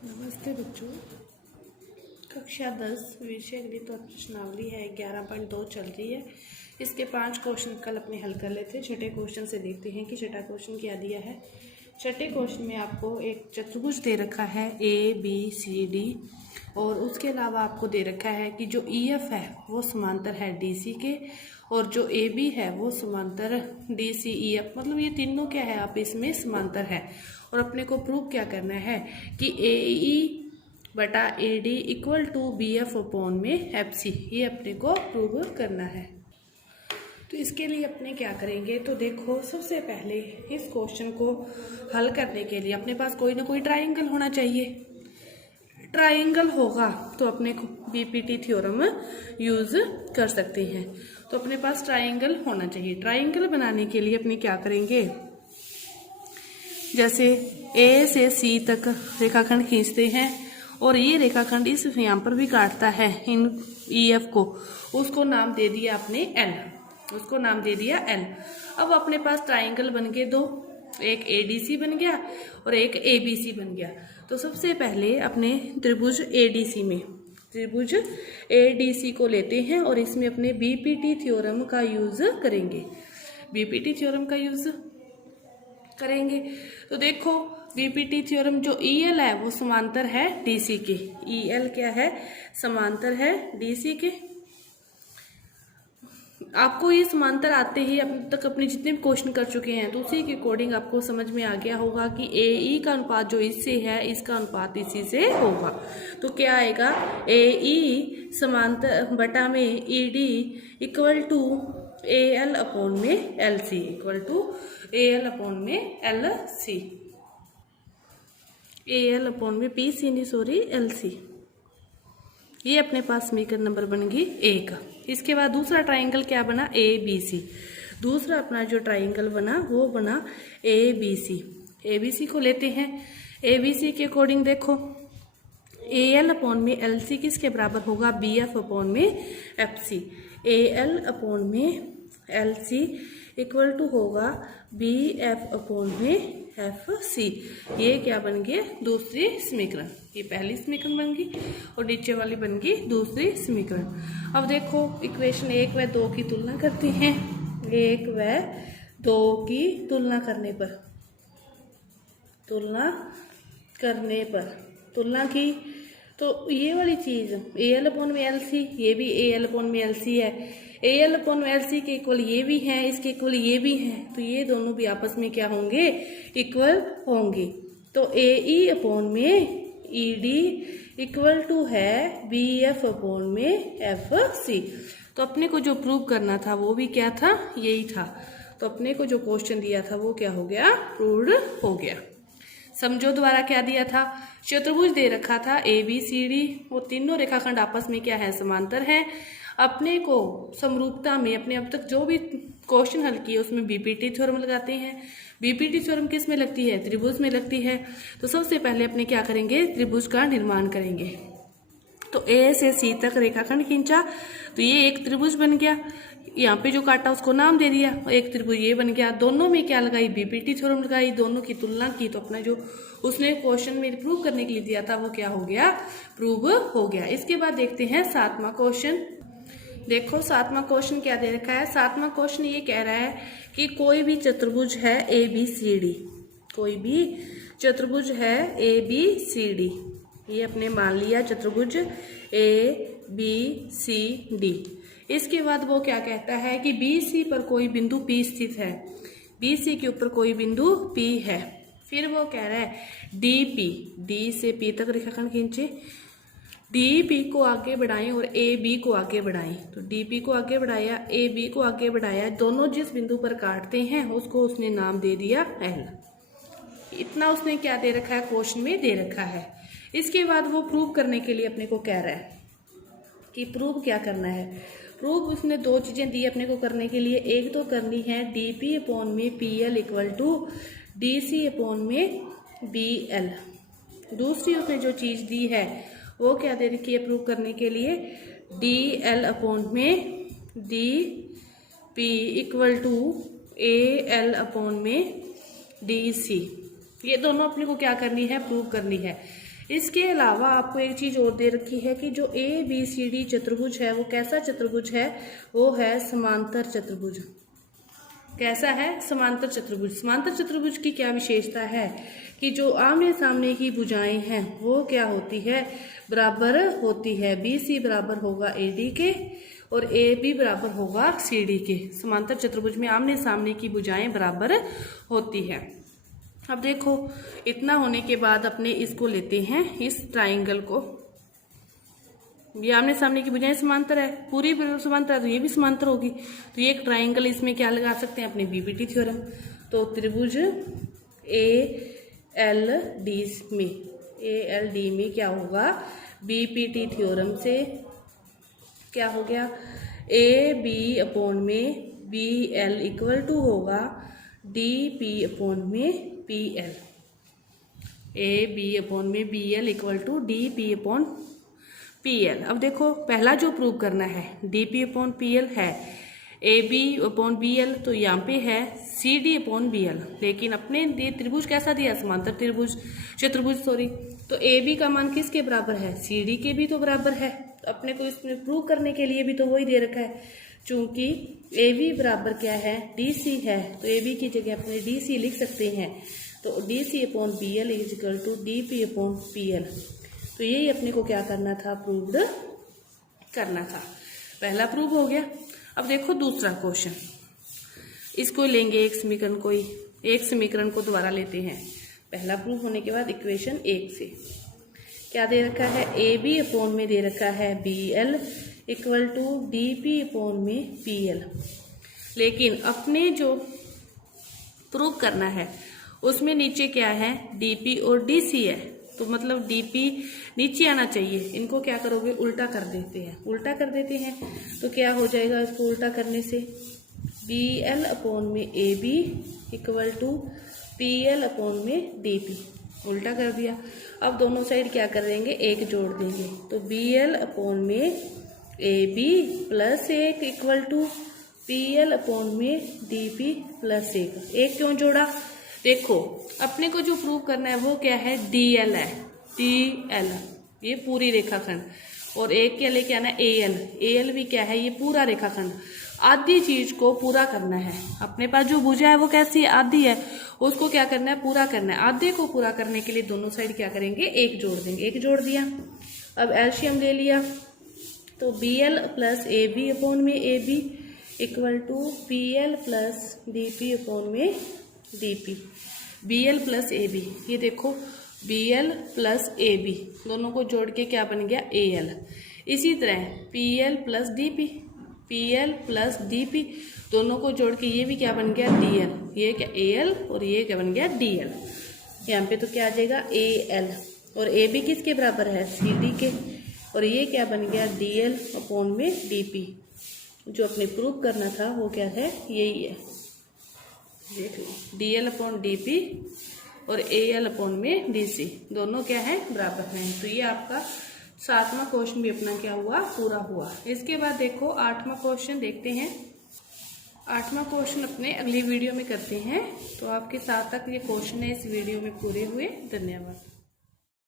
नमस्ते बच्चों। कक्षा 10 विषय गणित और प्रश्नावली है 11.2 चल रही है। इसके 5 क्वेश्चन कल अपने हल कर लेते। छठे क्वेश्चन से देखते हैं कि छठा क्वेश्चन क्या दिया है। छठे क्वेश्चन में आपको एक चतुर्भुज दे रखा है ABCD और उसके अलावा आपको दे रखा है कि जो EF है वो समांतर है DC के और जो AB है वो समांतर DCEF, मतलब ये तीनों क्या है आप इसमें समांतर है। और अपने को प्रूव क्या करना है कि AE बटा AD equal to BF upon में FC, ये अपने को प्रूव करना है। तो इसके लिए अपने क्या करेंगे, तो देखो सबसे पहले इस क्वेश्चन को हल करने के लिए अपने पास कोई ना कोई ट्राइंगल होना चाहिए। ट्राइंगल होगा तो अपने को बीपीटी थ्योरम यूज कर सकते हैं। तो अपने पास ट्राइंगल होना चाहिए। ट्राइंगल बनाने के लिए अपने क्या करेंगे, जैसे A से C तक रेखाखंड खींचते हैं और ये रेखाखंड इस यहाँ पर भी काटता है इन EF को, उसको नाम दे दिया आपने L, उसको नाम दे दिया L। अब अपने पास ट्राइंगल बन गए दो, एक ADC बन गया और एक ABC बन गया। तो सबसे पहले अपने त्रिभुज ADC को लेते हैं और इसमें अपने बीपीटी थ्योरम का यूज करेंगे। बीपीटी थ्योरम का यूज करेंगे तो देखो बीपीटी थ्योरम जो EL है वो समांतर है DC के। EL क्या है, समांतर है DC के। आपको ये समांतर आते ही अब तक अपने जितने भी क्वेश्चन कर चुके हैं तो उसी के अकॉर्डिंग आपको समझ में आ गया होगा कि AE का अनुपात जो इससे है इसका अनुपात इसी से होगा। तो क्या आएगा, AE समांतर बटा में ED equal to AL upon में LC, equal to AL upon में LC, AL अपॉन में PC नहीं सॉरी LC। ये अपने पास समीकरण नंबर बन गई 1। इसके बाद दूसरा ट्राइंगल क्या बना, ABC। दूसरा अपना जो ट्राइंगल बना वो बना ABC। ABC को लेते हैं। ABC के अकॉर्डिंग देखो AL अपॉन में LC किसके बराबर होगा, BF अपॉन में FC। AL अपॉन में LC इक्वल टू होगा BF अपॉन में FC। ये क्या बन गया, दूसरी समीकरण। ये पहली समीकरण बन गई और नीचे वाली बन गई दूसरी समीकरण। अब देखो इक्वेशन 1 व 2 की तुलना करते हैं। 1 व 2 की तुलना की तो ये वाली चीज AL अपॉन में LC, ये भी AL अपॉन में LC है। AL अपॉन में LC के इक्वल ये भी है, इसके इक्वल ये भी है, तो ये दोनों भी आपस में क्या होंगे, इक्वल होंगे। तो AE अपॉन में ED इक्वल टू है BF अपॉन में FC। तो अपने को जो प्रूव करना था वो भी क्या था, यही था। तो अपने को जो क्वेश्चन दिया था वो क्या हो गया, प्रूव्ड हो गया। समझो द्वारा क्या दिया था, चतुर्भुज दे रखा था ABCD, वो तीनों रेखाखंड आपस में क्या है, समांतर है। अपने को समरूपता में अपने अब तक जो भी क्वेश्चन हल किए उसमें बीपीटी थ्योरम लगाते हैं। बीपीटी थ्योरम किस में लगती है, त्रिभुज में लगती है। तो सबसे पहले अपने क्या करेंगे, त्रिभुज का निर्माण करेंगे। तो A से C तक रेखाखंड खींचा तो ये एक त्रिभुज बन गया। यहाँ पे जो काटा उसको नाम दे दिया, एक त्रिभुज ये बन गया। दोनों में क्या लगाई, बीपीटी थ्योरम लगाई, दोनों की तुलना की तो अपना जो उसने क्वेश्चन में प्रूव करने के लिए दिया था वो क्या हो गया, प्रूव हो गया। इसके बाद देखते हैं 7वां क्वेश्चन। देखो 7वां क्वेश्चन क्या दे रखा है। 7वां क्वेश्चन ये कह रहा है कि कोई भी चतुर्भुज है ABCD, कोई भी चतुर्भुज है ABCD, ये अपने मान लिया चतुर्भुज ABCD। इसके बाद वो क्या कहता है कि BC पर कोई बिंदु P स्थित है, BC के ऊपर कोई बिंदु P है। फिर वो कह रहा है DP, D से P तक रेखाखंड खींचे, DP को आगे बढ़ाएं और AB को आगे बढ़ाएं। तो DP को आगे बढ़ाया, AB को आगे बढ़ाया, दोनों जिस बिंदु पर काटते हैं उसको उसने नाम दे दिया L। इतना उसने क्या दे रखा है, क्वेश्चन में दे रखा है। इसके बाद वो प्रूव करने के लिए अपने को कह रहा है कि प्रूव क्या करना है। प्रूव उसने 2 चीजें दी अपने को करने के लिए। एक तो करनी है DP अपॉन में PL equal to DC upon में BL। दूसरी उसने जो चीज दी है वो क्या दे रखी है प्रूव करने के लिए, DL अपॉन में DP equal to AL upon में DC। ये दोनों अपने को क्या करनी है, प्रूव करनी है। इसके अलावा आपको एक चीज और दे रखी है कि जो ABCD चतुर्भुज है वो कैसा चतुर्भुज है, वो है समांतर चतुर्भुज। कैसा है? समांतर चतुर्भुज। समांतर चतुर्भुज की क्या विशेषता है कि जो आमने सामने की भुजाएं हैं वो क्या होती है, बराबर होती है। BC बराबर होगा AD के और AB बराबर होगा CD के। समांतर चतुर्भुज में आमने सामने की भुजाएं बराबर होती है। अब देखो, इतना होने के बाद अपने इसको लेते हैं, इस ट्राइंगल को। ये आमने सामने की भुजाएं समांतर है, पूरी समांतर है, तो ये भी समांतर होगी। तो ये एक ट्राइंगल, इसमें क्या लगा सकते हैं, अपने BPT थ्योरम। तो त्रिभुज ALD में क्या होगा, BPT थ्योरम से क्या हो गया, AB अपॉन में BL इक्वल टू होगा DP अपॉन में PL। AB अपॉन में BL equal to DP upon PL। अब देखो, पहला जो प्रूव करना है DP अपॉन PL है, AB अपॉन BL, तो यहाँ पे है CD अपॉन BL। लेकिन अपने त्रिभुज कैसा दिया, समांतर चतुर्भुज सॉरी। तो AB का मान किसके बराबर है, CD के भी तो बराबर है। अपने को इसमें प्रूव करने के लिए भी तो वही दे रखा है। चूंकि AB बराबर क्या है, DC है, तो AB की जगह अपने DC लिख सकते हैं। तो DC upon BL is equal to DP upon PL। तो यही अपने को क्या करना था, प्रूव्ड करना था। पहला प्रूव हो गया। अब देखो दूसरा क्वेश्चन, इसको लेंगे एक समीकरण को दोबारा लेते हैं। पहला प्रूव होने के बाद इक्वेशन 1 से क्या दे रखा है, AB अपॉन में दे रखा है BL equal to DP upon में PL। लेकिन अपने जो प्रूव करना है उसमें नीचे क्या है, DP और DC है, तो मतलब DP नीचे आना चाहिए। इनको क्या करोगे, उल्टा कर देते हैं। तो क्या हो जाएगा इसको उल्टा करने से, BL अपॉन में AB equal to PL upon में DP। उल्टा कर दिया। अब दोनों साइड क्या कर देंगे, एक जोड़ देंगे। तो BL अपॉन में AB plus 1 equal to PL upon में DP प्लस 1। एक क्यों जोड़ा, देखो अपने को जो प्रूव करना है वो क्या है, DL है, DL ये पूरी रेखाखंड, और एक क्या लेके आना है, AL भी क्या है, ये पूरा रेखाखंड। आधी चीज को पूरा करना है। अपने पास जो भुजा है वो कैसी है, आधी है, उसको क्या करना है, पूरा करना है। आधे को पूरा करने के लिए दोनों साइड क्या करेंगे, एक जोड़ देंगे। एक जोड़ दिया। अब एलसीएम ले लिया, तो BL प्लस AB अपॉन में AB equal to PL plus DP upon में DP। BL प्लस AB, ये देखो BL प्लस AB दोनों को जोड़ के क्या बन गया, AL। इसी तरह PL प्लस DP दोनों को जोड़ के ये भी क्या बन गया, DL। ये क्या AL और ये क्या बन गया, DL। यहाँ पे तो क्या आ जाएगा, AL। और AB किसके बराबर है, CD के। और ये क्या बन गया, DL अपॉन में DP। जो अपने प्रूव करना था वो क्या है, यही है, देख लो। DL अपॉन DP और AL अपॉन में DC दोनों क्या है, बराबर हैं। तो ये आपका 7वां क्वेश्चन भी अपना क्या हुआ, पूरा हुआ। इसके बाद देखो 8वां क्वेश्चन देखते हैं। 8वां क्वेश्चन अपने अगली वीडियो में करते हैं। तो आपके साथ तक ये क्वेश्चन है इस वीडियो में पूरे हुए। धन्यवाद।